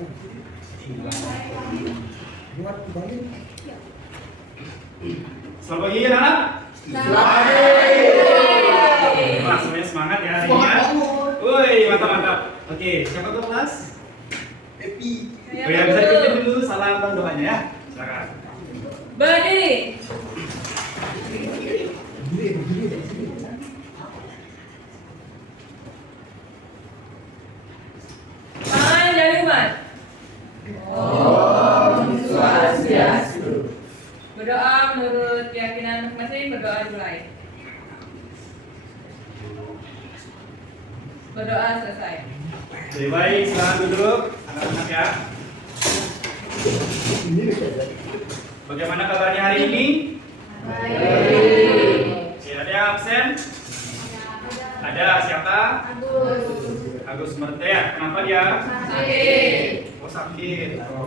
Selamat pagi anak-anak. Selamat pagi. Wah, semuanya semangat ya hari ini ya. Woi, mantap. Oke, siapa tuh kelas? Epi. Oh ya, bisa dipimpin dulu salam dan doanya ya. Silakan. Berdiri. Tangan dari umat. Om Swastiastu. Berdoa menurut keyakinan masing-masing. Berdoa dimulai. Berdoa selesai. Oke, baik, silakan duduk anak-anak ya. Bagaimana kabarnya hari ini? Baik. Oke, ada yang absen? Ada, siapa? Agus Mertea. Kenapa dia? Sakit. Oh, sakit. Oh,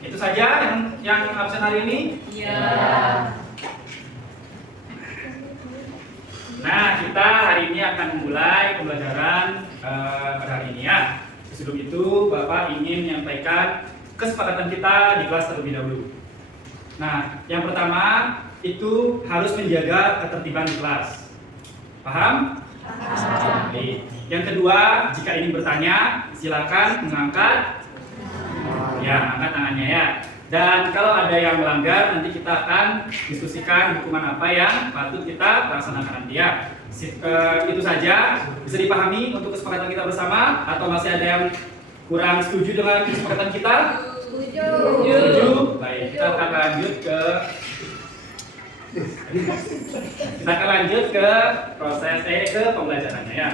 itu saja yang absen hari ini. Iya. Nah, kita hari ini akan memulai pembelajaran pada hari ini ya. Sebelum itu, Bapak ingin menyampaikan kesepakatan kita di kelas terlebih dahulu. Nah, yang pertama itu harus menjaga ketertiban di kelas. Paham? Paham. Baik. Yang kedua, jika ingin bertanya, silakan mengangkat angkat tangannya ya. Dan kalau ada yang melanggar, nanti kita akan diskusikan hukuman apa yang patut kita laksanakan nanti ya. Itu saja, bisa dipahami untuk kesepakatan kita bersama, atau masih ada yang kurang setuju dengan kesepakatan kita? Setuju. Baik, kita akan lanjut ke proses ke pembelajarannya ya.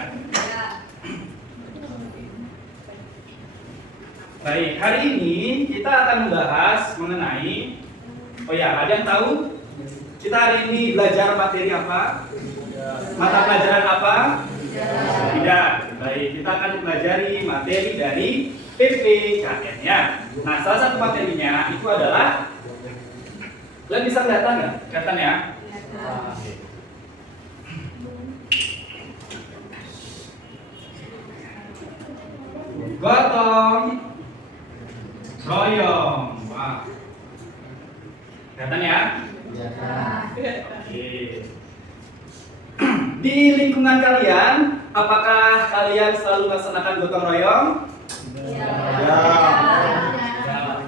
Baik, hari ini kita akan membahas mengenai, oh ya, ada yang tahu kita hari ini belajar materi apa? Mata pelajaran apa? Tidak. Baik, kita akan mempelajari materi dari PPKN ya. Nah, salah satu materinya itu adalah, kalian bisa kelihatan nggak? Kelihatan ya? Gotong royong. Wah. Kelihatan ya? Oke. Di lingkungan kalian, apakah kalian selalu melaksanakan gotong royong?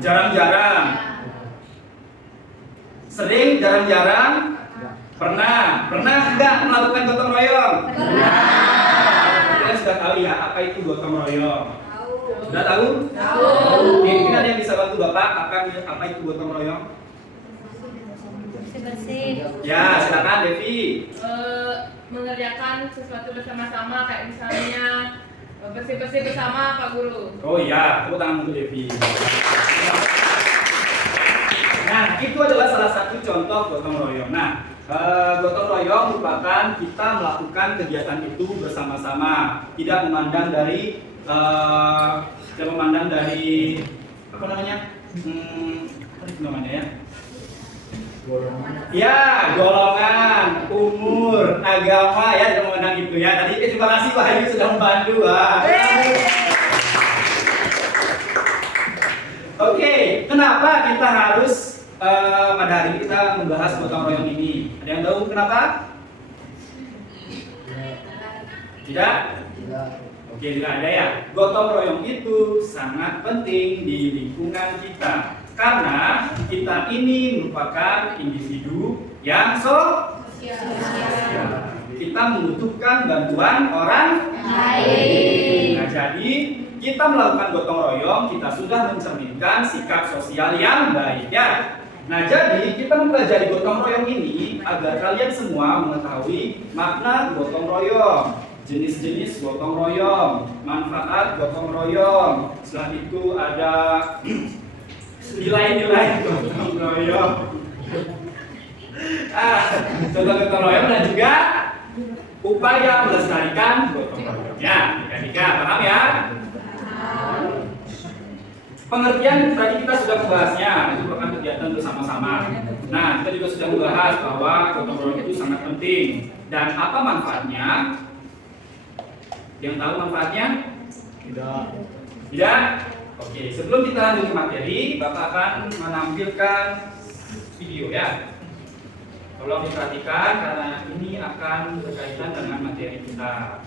Jarang-jarang. Sering, jarang-jarang. Pernah nggak melakukan gotong royong? Kalian sudah tahu ya apa itu gotong royong? Sudah tahu? Mungkin ada yang bisa bantu Bapak apa itu gotong royong? Ya, silakan Devi. Mengerjakan sesuatu bersama-sama, kayak misalnya bersih-bersih bersama Pak Guru. Oh iya, tepuk tangan untuk Devi. Nah, itu adalah salah satu contoh gotong royong. Nah, gotong royong merupakan kita melakukan kegiatan itu bersama-sama, tidak memandang dari apa namanya? Apa itu namanya ya? Ya, golongan, umur, agama ya, tidak memandang itu ya. Tadi terima kasih Pak Ayu sudah membantu. Oke, kenapa kita harus pada hari ini kita membahas gotong royong ini? Ada yang tahu kenapa? Tidak? Oke, tidak ada ya. Gotong royong itu sangat penting di lingkungan kita. Karena kita ini merupakan individu yang sosial. Kita membutuhkan bantuan orang lain. Nah, jadi kita melakukan gotong royong, kita sudah mencerminkan sikap sosial yang baik ya. Nah, jadi kita mempelajari gotong royong ini agar kalian semua mengetahui makna gotong royong, jenis-jenis gotong royong, manfaat gotong royong. Setelah itu ada nilai-nilai gotong royong, contoh gotong royong dan juga upaya melestarikan gotong royongnya. Adik-adik, paham ya? Pengertian tadi kita sudah membahasnya, itu merupakan kegiatan bersama-sama. Nah, kita juga sudah membahas bahwa gotong royong itu sangat penting dan apa manfaatnya. Yang tahu manfaatnya? Tidak. Tidak? Oke, sebelum kita lanjut ke materi, Bapak akan menampilkan video ya. Tolong diperhatikan karena ini akan berkaitan dengan materi kita.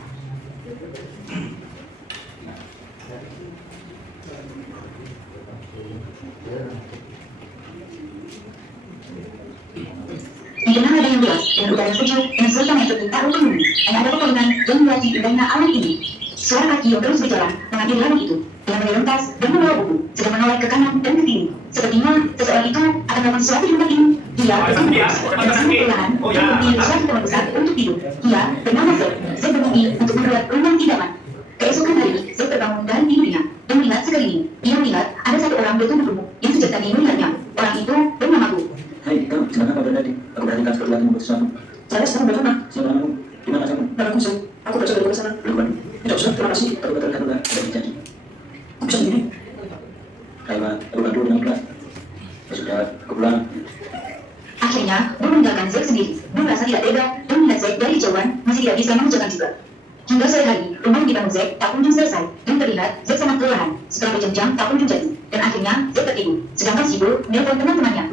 Di tengah nada yang luas dan udara sejuk dan suasana yang terbuka untuk bumi, hanya ada pepohonan yang melewati indahnya alam ini. Suara kaki yang terus berjalan mengambil langit itu, yang melintas dan membawa buku, sedang menoleh ke kanan dan ke kiri. Sepertinya seseorang itu akan melakukan sesuatu di tempat ini. Dia bersemangat dan sangat perlahan memiliki suatu tempat besar untuk tidur. Dia bernama Z. Z bermimpi untuk membuat rumah idaman. Keesokan hari, Z terbangun dari tidurnya dan melihat sekeliling. Ia melihat ada satu orang bertubuh yang sejak tadi melihatnya. Orang itu bernama Bu. Hai, kamu sedang apa berada? Aku perhatikan seperti lagi membuat sesuatu. Saya sekarang bagaimana? Siapa namamu? Di mana kamu? Namaku Z. Aku berasal dari sana. Lupa. Tidak usah, terima kasih. Aku batalkan ulang. Ada janji. Aku bisa sendiri. Hai, Ma. Aku bantu dengan kelas. Ya sudah, aku pulang. Akhirnya, Bu meninggalkan Z sendiri. Bu merasa tidak tega dan melihat Z dari jauhan masih tidak bisa mengerjakan juga. Hingga sore hari, rumah yang dibangun Z tak kunjung selesai dan terlihat Z sangat kelelahan. Setelah berjam-jam tak kunjung jadi. Dan akhirnya Z tertidur. Sedangkan si Bu menelpon teman-temannya.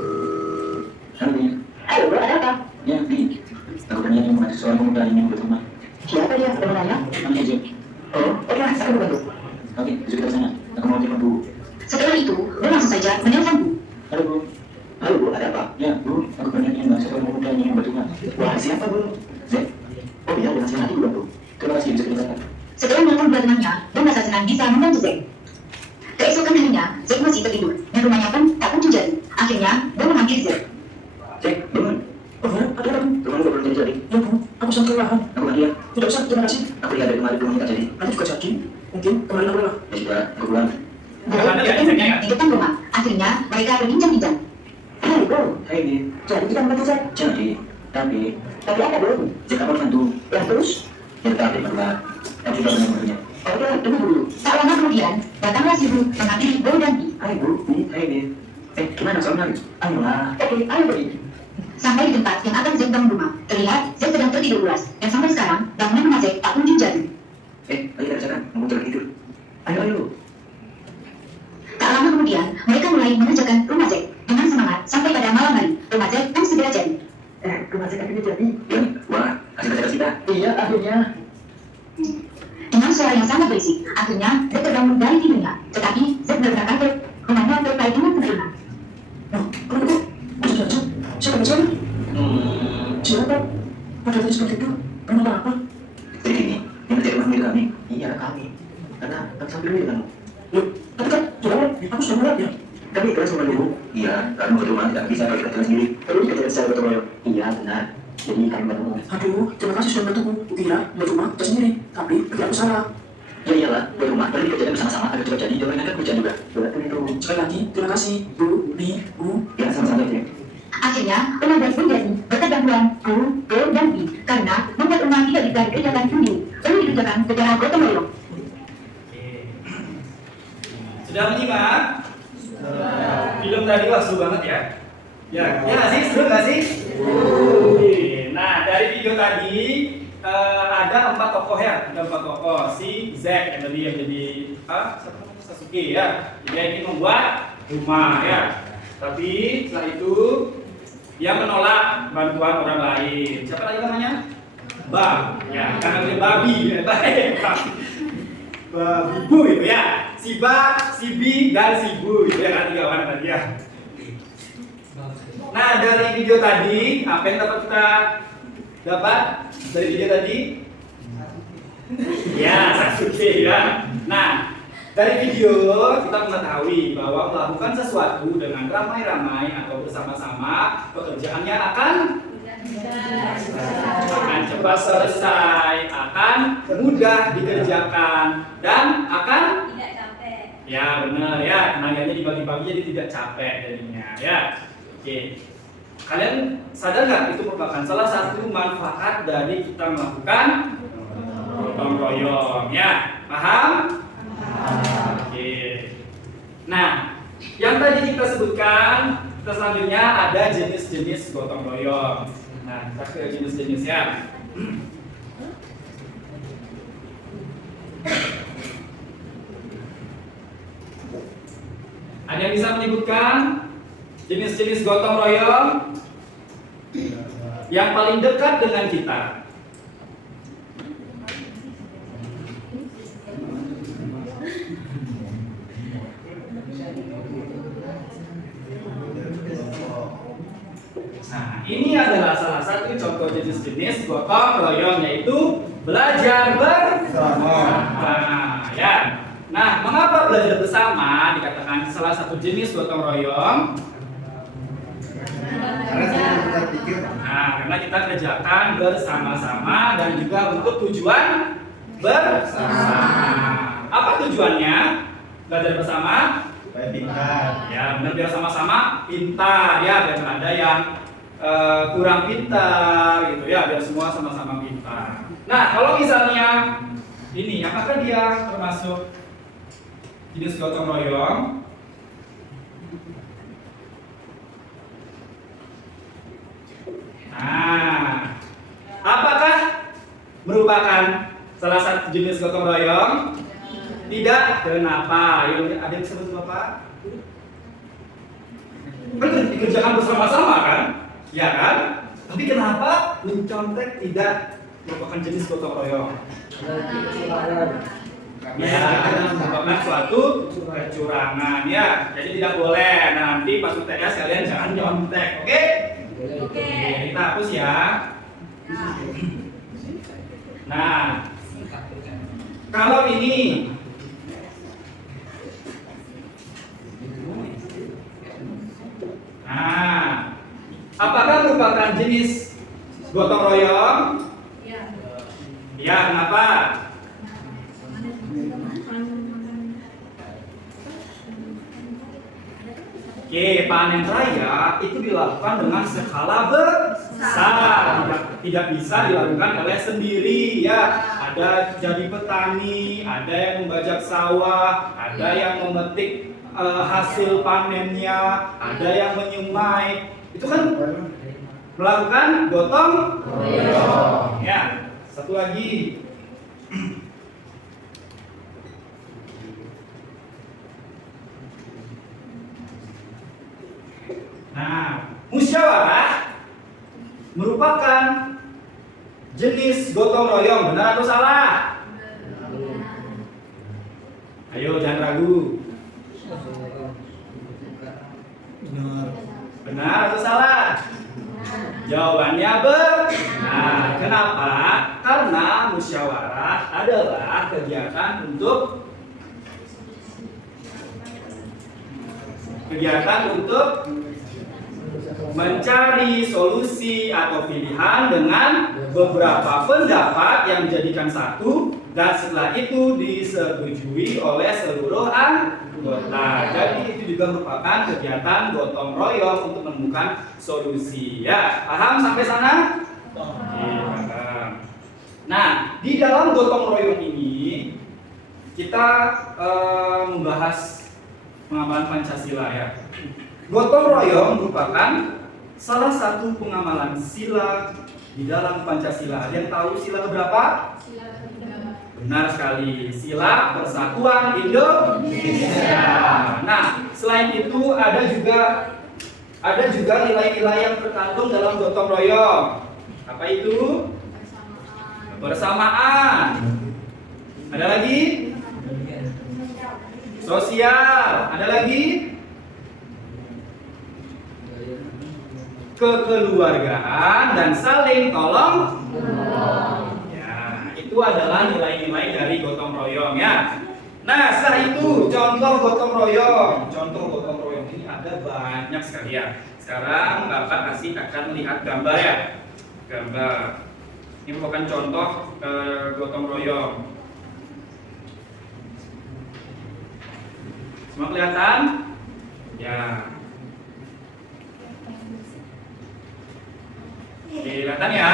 Halo, Bi. Ayo Bu, ada apa? Ya, Bi. Aku berniat mengenai seorang pemuda yang ingin membuat rumah. Siapa dia? Ada menanya? Namanya Ejek. Oh, oke, aku membantu. Oke, besok kita sana. Aku mau telepon Bu. Setelah itu, Bu langsung saja menelpon Bu. Halo, Bu. Halo Bu, ada apa? Ya, Bu. Aku berniat ingin mengenai seorang pemuda yang ingin membuat rumah. Wah, siapa Bu? Z. Oh iya, dengan senang hati Bu bantu. Terima kasih, bisa didengarkan. Setelah menelpon dua temannya, Bu merasa senang bisa membantu Z. Keesokan harinya, Z masih tertidur dan rumahnya pun tak kunjung jadi. Akhirnya, Bu memanggil Z. Cek, bangun. Oh ya, ada apa? Rumahmu belum jadi. Ya Bu, aku sangat kelelahan. Aku mandi ya. Tidak usah, terima kasih. Aku lihat dari kemarin belum kita jadi. Nanti juga jadi. Mungkin kemarin aku lelah. Ya sudah, aku pulang. Bu bertemu di depan rumah. Akhirnya, mereka berbincang-bincang. Hai Bu, Hai, Bi. jadi kita membantu Z. Jadi, tapi Tapi apa Bu? jika kamu bantu, Ya terus? ya tetap berdua. Aku juga benar menurutnya. Oke, tunggu dulu. Tak lama kemudian, datanglah si Bu mengambil Bu dan Bi. Hai, Bu. Hai, Bi. Gimana soalnya? Ayolah. Oke, ayo pergi. Sampai di tempat yang akan Z bangun rumah, terlihat Z sedang tertidur pulas. Dan sampai sekarang, bangunan rumah Z tak kunjung jadi. Ayo kita bicara. Kamu jangan tidur. Ayo. Tak lama kemudian, mereka mulai mengerjakan rumah Z. Dengan semangat, sampai pada malam hari, rumah Z pun segera jadi. Rumah Z akhirnya jadi. Ya, wah, hasil kerja kita. Iya, akhirnya. Dengan suara yang sangat berisik, akhirnya Z terbangun dari tidurnya. Tetapi Z benar-benar kaget. Rumahnya terkait dengan sempurna. Loh, kenapa? Bisa saja. Siapa siapa? Siapa? Pada tadi seperti itu. Kenapa apa? Jadi gini, ini menjadi rumah milik kami. Iya, kami. Karena kami sambil dulu dengan. Loh, tapi kan sudah aku sudah melihat ya. Tapi kalian semua dulu. Iya, karena membuat rumah tidak bisa kalau kita jalan sendiri. Perlu kita jalan secara gotong royong. Iya, benar. Jadi kami bantu. Aduh, terima kasih sudah membantuku. Kukira buat rumah kita sendiri, tapi aku salah. Ya iyalah, buat rumah perlu dikerjakan bersama-sama agar cepat jadi. Jangan ingatkan hujan juga. Betul itu. Sekali lagi, terima kasih, Bu, Bi, Bu. Ya, sama-sama ya. Akhirnya, rumah Z pun jadi berkat bantuan Bu, dan Bi, karena membuat rumah tidak bisa dikerjakan sendiri, perlu dikerjakan secara gotong royong. Sudah menyimak? Film tadi wah seru banget ya. Ya nggak sih? Seru nggak sih? Oke. Nah, dari video tadi ada 4 tokoh ya, ada 4 tokoh. Si Zack yang tadi yang jadi Sasuke ya. Dia ingin membuat rumah ya. Tapi setelah itu dia menolak bantuan orang lain. Siapa lagi namanya? Ba. Ya, karena dia babi ya. Bu itu ya, si Ba, si Bi, dan si Bu itu ya kan 3 orang tadi ya. Nah dari video tadi apa yang dapat kita dapat dari video tadi? Ya Sasuke ya. Nah dari video kita mengetahui bahwa melakukan sesuatu dengan ramai-ramai atau bersama-sama pekerjaannya akan cepat selesai, akan mudah dikerjakan, dan akan Tidak capek. ya benar ya, tenaganya dibagi-bagi jadi tidak capek jadinya ya. Oke, kalian sadar nggak itu merupakan salah satu manfaat dari kita melakukan gotong royong ya, paham? Oke. Nah, yang tadi kita sebutkan, kita selanjutnya ada jenis-jenis gotong royong. Nah, kita ke jenis-jenis ya. Ada yang bisa menyebutkan jenis-jenis gotong royong yang paling dekat dengan kita? Nah, ini adalah salah satu contoh jenis-jenis gotong royong, yaitu belajar bersama. Ya. Nah, mengapa belajar bersama dikatakan salah satu jenis gotong royong? Karena kita kerjakan bersama-sama dan juga untuk tujuan bersama. Apa tujuannya belajar bersama? Supaya pintar. Ya, benar, biar sama-sama pintar ya, biar nggak ada yang kurang pintar gitu ya, biar semua sama-sama pintar. Nah, kalau misalnya ini, apakah dia termasuk jenis gotong royong? Nah, apakah merupakan salah satu jenis gotong royong? Tidak. Kenapa? Yang ada yang disebut Bapak? Kan dikerjakan bersama-sama kan? Ya kan? Tapi kenapa mencontek tidak merupakan jenis gotong royong? Ya, karena merupakan suatu kecurangan ya. Jadi tidak boleh. Nah, nanti pas UTS kalian jangan nyontek, oke? Oke. Kita hapus ya. Nah, kalau ini apakah merupakan jenis gotong royong? Iya. Ya, kenapa? Oke, panen raya itu dilakukan dengan skala besar, tidak bisa dilakukan oleh sendiri ya. Ada jadi petani, ada yang membajak sawah, ada yang memetik hasil panennya, ada yang menyemai. Itu kan melakukan gotong royong. Ya, satu lagi. Nah, musyawarah merupakan jenis gotong royong, benar atau salah? Ayo, jangan ragu. Benar atau salah? Jawabannya benar. Kenapa? Karena musyawarah adalah kegiatan untuk mencari solusi atau pilihan dengan beberapa pendapat yang dijadikan satu dan setelah itu disetujui oleh seluruh anggota. Jadi itu juga merupakan kegiatan gotong royong untuk menemukan solusi. Ya, paham sampai sana? Oke, paham. Nah, di dalam gotong royong ini kita membahas pengamalan Pancasila ya. Gotong royong merupakan salah satu pengamalan sila di dalam Pancasila. Ada yang tahu sila berapa? Benar sekali, sila Persatuan Indonesia. Nah, selain itu ada juga nilai-nilai yang terkandung dalam gotong royong. Apa itu? Bersamaan. Ada lagi? Sosial. Ada lagi? Kekeluargaan dan saling tolong. Ya, itu adalah nilai-nilai dari gotong royong ya. Nah, setelah itu contoh gotong royong. Contoh gotong royong ini ada banyak sekali ya. Sekarang Bapak akan melihat gambar ya. Gambar. Ini merupakan contoh gotong royong. Semua kelihatan? Ya. Oke, kelihatan ya?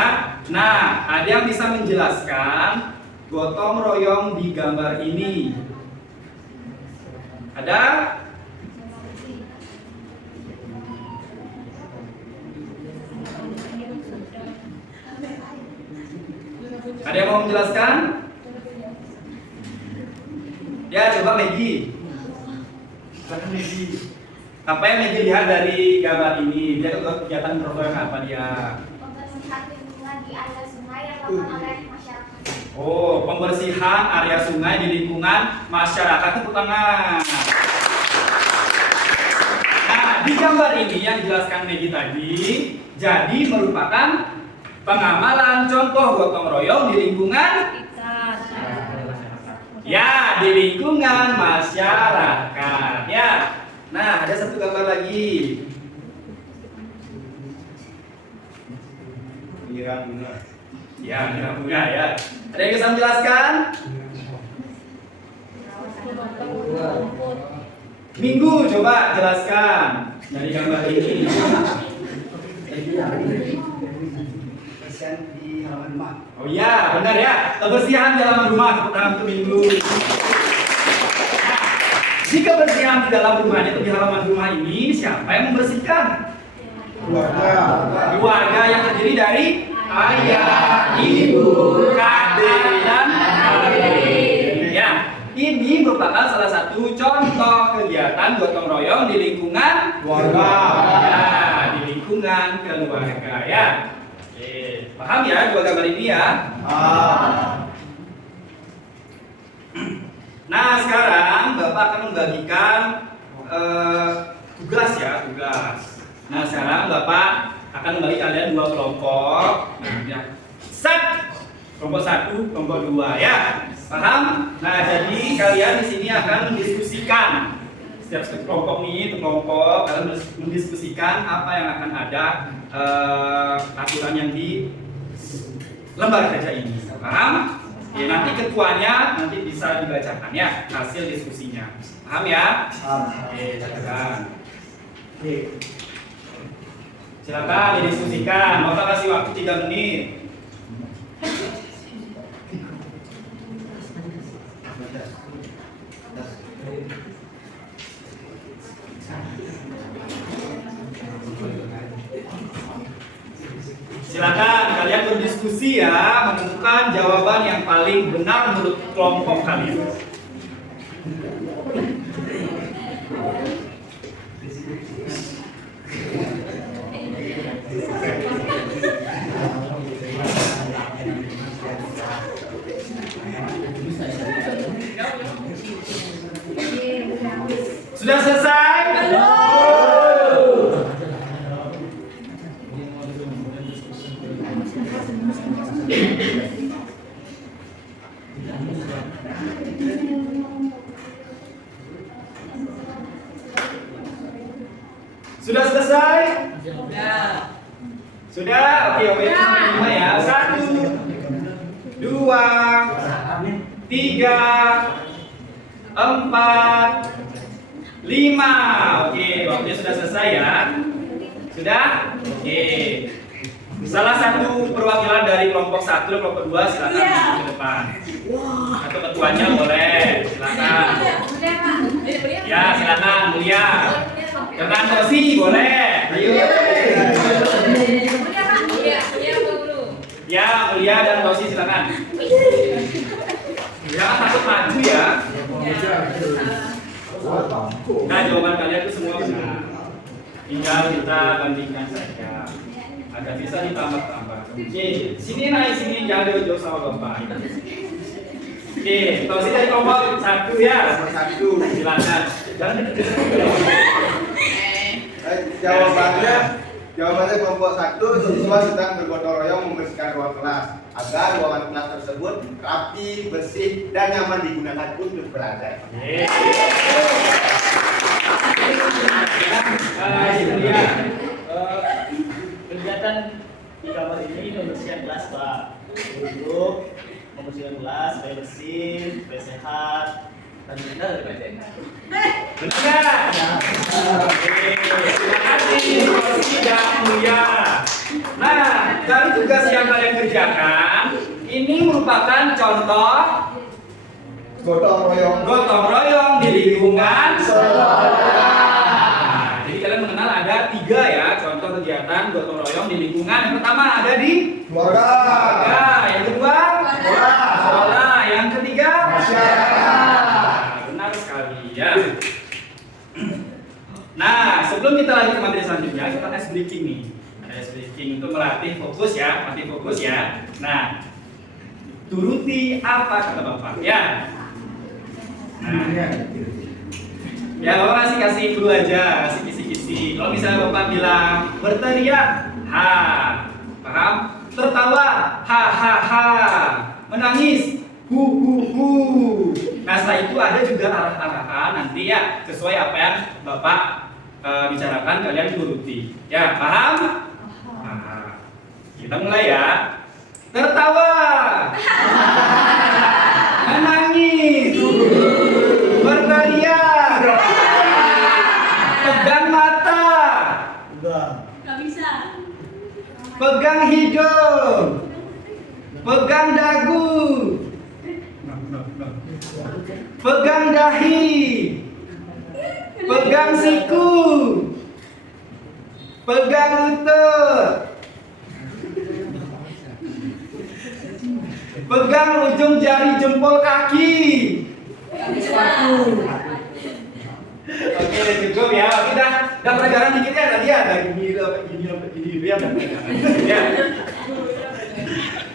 Nah, ada yang bisa menjelaskan gotong royong di gambar ini? Ada? Ada yang mau menjelaskan? Ya, coba Maggie. Silakan Maggie. Apa yang dilihat dari gambar ini? Dia kegiatan gotong royong apa dia? Pembersihan lingkungan di area sungai yang dilakukan oleh masyarakat. Oh, pembersihan area sungai di lingkungan masyarakat. Tepuk tangan. Nah, di gambar ini yang dijelaskan Megi tadi, jadi merupakan pengamalan contoh gotong royong di lingkungan ya, di lingkungan masyarakat ya. Nah, ada satu gambar lagi. Menyerang bunga. Ya, menyerang bunga ya. Ada yang bisa menjelaskan? Minggu, coba jelaskan dari gambar ini. Persen di halaman rumah. Oh iya, benar ya. Kebersihan di halaman rumah, tepuk tangan untuk Minggu. Nah, jika kebersihan di dalam rumahnya atau di halaman rumah ini, siapa yang membersihkan? Keluarga. Keluarga yang terdiri dari ayah, ibu, kakek, dan adik. Ya, ini merupakan salah satu contoh kegiatan gotong royong di lingkungan Keluarga. Ya, di lingkungan keluarga ya. Oke, paham ya dua gambar ini ya? Nah, sekarang Bapak akan membagikan tugas ya, tugas. Nah, sekarang Bapak akan membagi kalian dua kelompok. Nah, ya. Set. Kelompok 1, kelompok 2 ya. Paham? Nah, jadi kalian di sini akan mendiskusikan. Setiap kelompok ini, itu kelompok kalian mendiskusikan apa yang akan ada aturan yang di lembar kerja ini. Paham? Ya, nanti ketuanya nanti bisa dibacakan ya hasil diskusinya. Paham ya? Oke, silakan. Silakan didiskusikan. Bapak kasih waktu 3 menit. Silakan kalian berdiskusi ya, menentukan jawaban yang paling benar menurut kelompok kalian. Sudah selesai? Sudah selesai? Sudah? Oke, oke. Sampai 5 ya. 1, 2, 3, 4, 5. Oke, waktunya sudah selesai ya. Sudah? Oke. Salah satu perwakilan dari kelompok 1 dan kelompok 2 silakan maju ke depan. Atau ketuanya boleh. Silakan. Ya, silakan Mulia. Dengan Tosi boleh. Ayo. Ya, Mulia dan Tosi silakan. Jangan takut maju ya. Nah, jawaban kalian itu semua benar. Tinggal kita bandingkan saja. Agar bisa ditambah-tambah. Oke, sini naik sini jangan jauh-jauh sama Bapak. Oke, Tosi dari kelompok 1 ya. Kelompok 1. Silakan. Jangan Jawabannya kelompok 1, siswa sedang bergotong royong membersihkan ruang kelas agar ruangan kelas tersebut rapi, bersih, dan nyaman digunakan untuk belajar. Kegiatan di kamar ini membersihkan kelas, Pak. Untuk membersihkan kelas supaya bersih, supaya sehat, dan benar belajar. benar. Oke, terima kasih Tosi dan Mulia. Nah, dari tugas yang kalian kerjakan ini merupakan contoh gotong royong di lingkungan sekolah. Jadi kalian mengenal ada 3 ya contoh kegiatan gotong royong di lingkungan. Yang pertama ada di keluarga, yang kedua sekolah, yang ketiga masyarakat. Benar sekali ya. Nah, Sebelum kita lanjut ke materi selanjutnya, kita ice breaking nih. Ice breaking untuk melatih fokus ya, Nah, turuti apa kata Bapak ya. Nah, ya Bapak kasih dulu aja, kasih kisi-kisi. Kalau misalnya Bapak bilang berteriak, ha, paham? Tertawa, ha ha ha. Menangis, hu hu hu. Nah setelah itu ada juga arah-arahan nanti ya sesuai apa yang Bapak bicarakan, kalian turuti. Ya paham? Nah, kita mulai ya. Tertawa, menangis, berteriak, pegang mata, Gak bisa. pegang hidung, pegang dagu, pegang dahi, pegang siku, pegang lutut, pegang ujung jari jempol kaki. Oke, cukup ya. Kita udah pelajaran dikit ya tadi ya. Dari gini ya. Ya.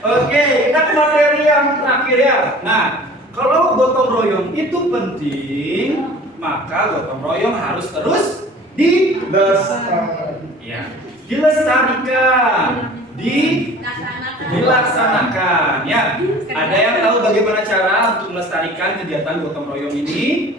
Oke, kita ke materi yang terakhir ya. Nah, kalau gotong royong itu penting, maka gotong royong harus terus dilestarikan, dilaksanakan ya. Ada yang tahu bagaimana cara untuk melestarikan kegiatan gotong royong ini?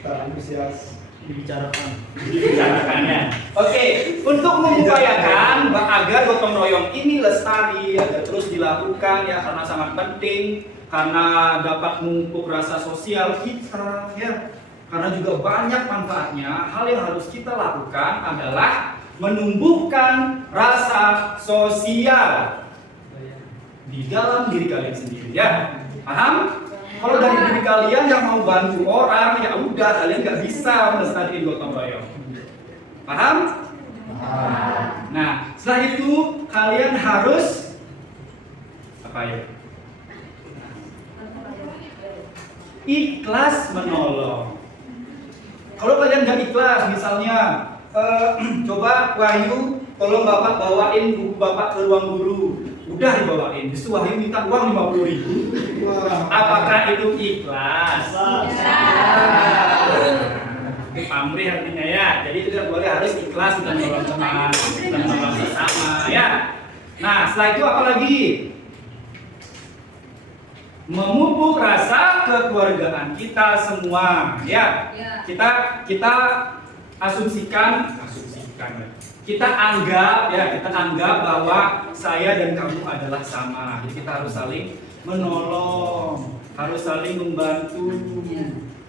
Kita antusias. Dibicarakannya. Oke, untuk mengupayakan agar gotong royong ini lestari, agar terus dilakukan ya karena sangat penting, karena dapat memupuk rasa sosial kita ya. Karena juga banyak manfaatnya. Hal yang harus kita lakukan adalah menumbuhkan rasa sosial di dalam diri kalian sendiri ya. Paham? Kalau dari diri kalian yang mau bantu orang, ya udah kalian nggak bisa melestarikan gotong royong. Paham? Nah, setelah itu kalian harus apa ya? Ikhlas menolong. Kalau kalian nggak ikhlas, misalnya coba Wahyu, tolong Bapak bawain buku Bapak ke ruang guru. Udah dibawain, justru Wahyu minta uang 50.000. Apakah itu ikhlas? Itu pamrih artinya ya. Jadi itu tidak boleh, harus ikhlas dan menolong teman, dan menolong sesama ya. Nah setelah itu apa lagi? Memupuk rasa kekeluargaan kita semua ya. Kita asumsikan kita anggap bahwa saya dan kamu adalah sama. Jadi kita harus saling menolong, harus saling membantu.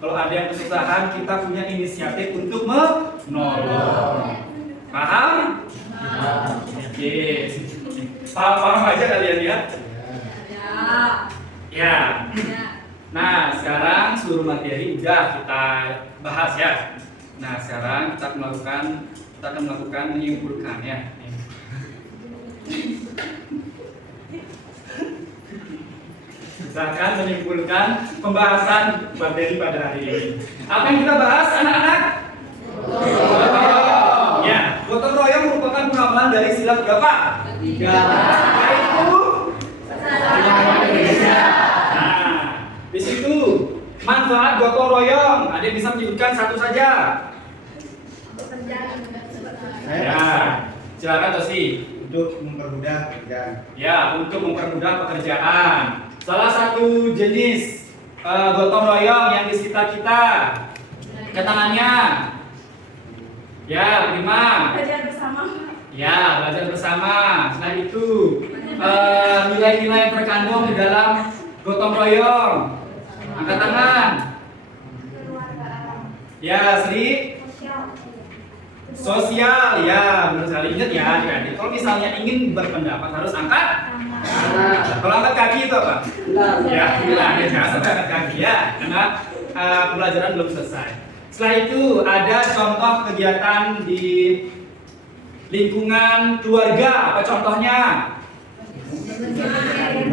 Kalau ada yang kesusahan, kita punya inisiatif untuk menolong. Paham? Oke. Paham aja kalian ya? Ya. Nah, sekarang seluruh materi udah kita bahas ya. Nah, sekarang kita akan melakukan menyimpulkan ya. Silakan menyimpulkan pembahasan materi pada hari ini. Apa yang kita bahas, anak-anak? Ya, gotong royong merupakan pengabalan dari sila berapa? 3. Yaitu Nah, di situ manfaat gotong royong. Ada yang bisa menyebutkan satu saja? Ya, silakan Tosi. Untuk mempermudah pekerjaan. Ya, untuk mempermudah pekerjaan. Salah satu jenis gotong royong yang di sekitar kita. Angkat tangannya. Ya, terima. Belajar bersama. Ya, belajar bersama. Selain itu, nilai-nilai yang terkandung di dalam gotong royong. Angkat tangan. Ya, Sri. Sosial, ya, benar sekali. Ingat ya, adik-adik. Kalau misalnya ingin berpendapat harus angkat. Kalau angkat kaki itu apa? Ya, bilang ya, jangan sampai angkat kaki ya, karena pembelajaran belum selesai. Setelah itu ada contoh kegiatan di lingkungan keluarga. Apa contohnya?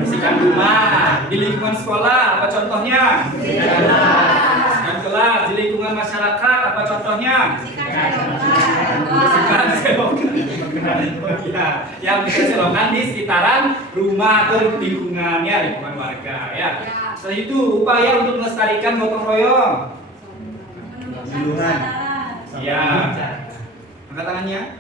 Bersihkan rumah. Di lingkungan sekolah, apa contohnya? Bersihkan kelas. Di lingkungan lingkungan masyarakat, apa contohnya? Bersihkan selokan. Ya, yang bisa selokan di sekitaran rumah atau lingkungannya, lingkungan warga ya. Setelah itu upaya untuk melestarikan gotong royong. Ya. Angkat tangannya.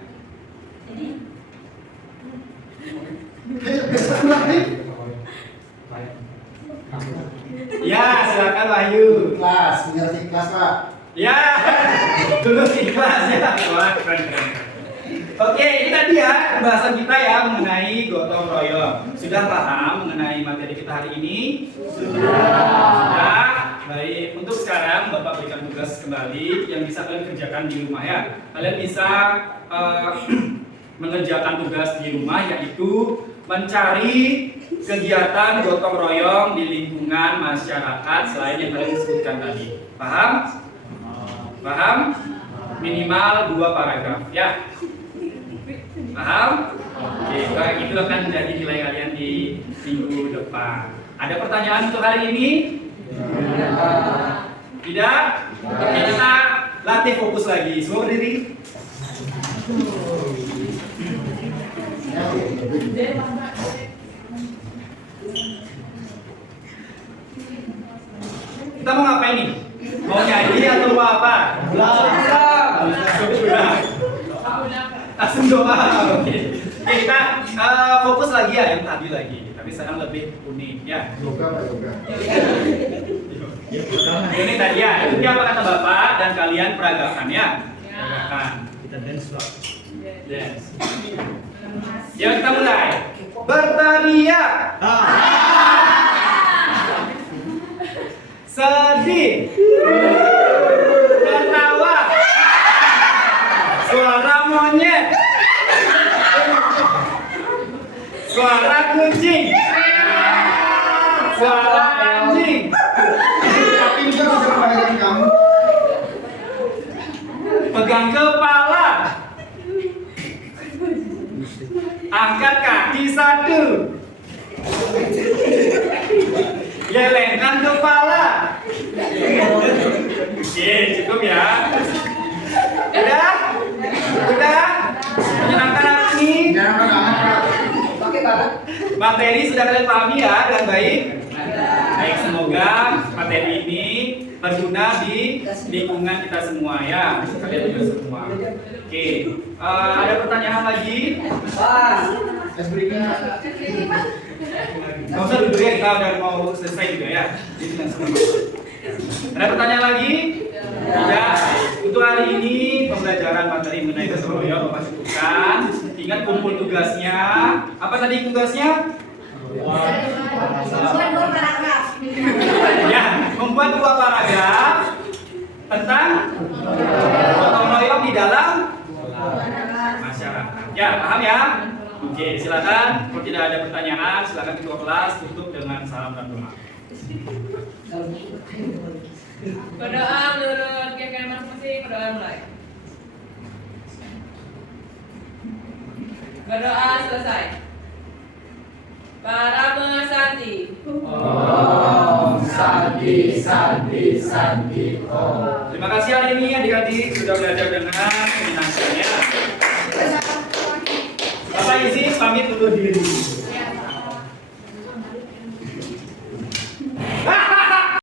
Ya, silakan Wahyu. Kelas, mengerti kelas Pak. Ya, dulu ikhlas ya. Wah, keren. Oke, ini tadi ya pembahasan kita ya mengenai gotong royong. Sudah paham mengenai materi kita hari ini? Sudah. Baik, untuk sekarang Bapak berikan tugas kembali yang bisa kalian kerjakan di rumah ya. Kalian bisa mengerjakan tugas di rumah yaitu mencari kegiatan gotong royong di lingkungan masyarakat selain yang kalian sebutkan tadi. Paham? Paham? Minimal 2 paragraf ya. Paham? Oke, baik, itu akan menjadi nilai kalian di minggu depan. Ada pertanyaan untuk hari ini? Tidak? Oke, kita latih fokus lagi. Semua berdiri. Kita mau ngapain nih? Mau nyanyi atau mau apa? Langsung doa. Oke, kita fokus lagi ya yang tadi lagi. Tapi sekarang lebih unik ya. Yoga Pak, yoga. Ini tadi ya. Itu apa kata Bapak dan kalian peragakan ya. Peragakan. Kita dance Pak. Yes. Yuk kita mulai. Berteriak. Sedih. Tertawa. Suara monyet. Suara kucing. Suara anjing. Tapi ini kan bisa membahayakan kamu. Pegang kepala. Angkat kaki 1. Gelengkan kepala. Oke, cukup ya. Udah? Udah? Menyenangkan hati? Jangan amat Pak. Materi sudah kalian pahami ya dengan baik? Baik, semoga materi ini berguna di lingkungan kita semua ya. Kalian juga semua. Oke, ada pertanyaan lagi? Es berikan. Nggak usah dulu ya, kita udah mau selesai juga ya. Jadi dengan semua. Ada pertanyaan lagi? Tidak. Untuk hari ini pembelajaran materi mengenai gotong royong Bapak cukupkan. Ingat kumpul tugasnya. Apa tadi tugasnya? Ya, membuat 2 paragraf tentang gotong royong di dalam masyarakat. Ya, paham ya? Oke, silakan. Kalau tidak ada pertanyaan, silakan ketua kelas tutup dengan salam dan doa. Berdoa menurut keyakinan masing-masing. Berdoa mulai. Berdoa selesai. Parama Santi. Om Santi Santi Santi Om. Terima kasih hari ini adik-adik sudah belajar dengan menyenangkan ya. Bapak izin pamit undur diri.